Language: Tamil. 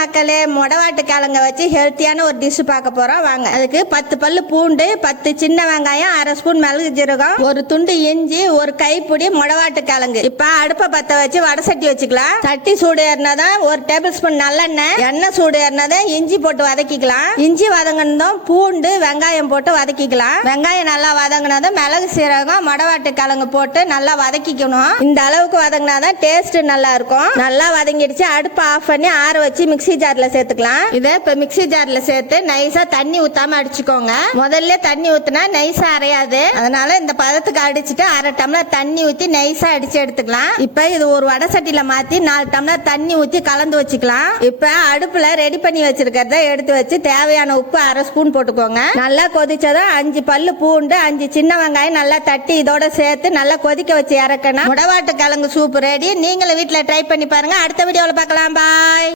மக்களே, மொடவாட்டு கிழங்க வச்சு ஹெல்த்தியான ஒரு டிஷ் பார்க்க போறோம் வாங்க. அதுக்கு 10 பல்லு பூண்டு, 10 சின்ன வெங்காயம், 1/2 ஸ்பூன் மிளகு ஜீரகம், ஒரு துண்டு இஞ்சி, ஒரு கைப்பிடி மொடவாட்டு கிழங்கு. இப்ப அடுப்பை பத்த வச்சு வடை சட்டி வச்சுக்கலாம். சட்டி சூடு ஏறினதான் 1 டேபிள் ஸ்பூன் நல்லெண்ணெய், எண்ணெய் சூடு ஏறினதான் இஞ்சி போட்டு வதக்கிக்கலாம். இஞ்சி வதங்கினதும் பூண்டு வெங்காயம் போட்டு வதக்கிக்கலாம். வெங்காயம் நல்லா வதங்கினதும் மிளகு சீரகம் மொடவாட்டு கிழங்கு போட்டு நல்லா வதக்கிக்கணும். இந்த அளவுக்கு வதங்கினாதான் டேஸ்ட் நல்லா இருக்கும். நல்லா வதங்கிடுச்சு. அடுப்பு ஆஃப் பண்ணி ஆற வச்சு மிக்ஸி ஜார்ல சேர்த்துக்கலாம். இதை இப்ப மிக்ஸி ஜார்ல சேர்த்து நைஸா தண்ணி ஊத்தாம அடிச்சுக்கோங்க. முதல்ல தண்ணி ஊத்துனா நைஸா அரையாது. அதனால இந்த பதத்துக்கு அடிச்சுட்டு 1/2 டம்ளர் தண்ணி ஊத்தி நைஸா அடிச்சு எடுத்துக்கலாம். இப்ப இது ஒரு வடை சட்டியில மாத்தி 4 டம்ளர் தண்ணி ஊத்தி கலந்து வச்சுக்கலாம். இப்ப அடுப்புல ரெடி பண்ணி வச்சிருக்கிறத எடுத்து வச்சு தேவையான உப்பு 1/2 ஸ்பூன் போட்டுக்கோங்க. நல்லா கொதிச்சதும் 5 பல்லு பூண்டு, 5 சின்ன வெங்காயம் நல்லா தட்டி இதோட சேர்த்து நல்லா கொதிக்க வச்சு இறக்கணும். முடவாட்டு கிழங்கு சூப் ரெடி. நீங்களும் வீட்டுல ட்ரை பண்ணி பாருங்க. அடுத்த வீடியோல பார்க்கலாம். பாய்.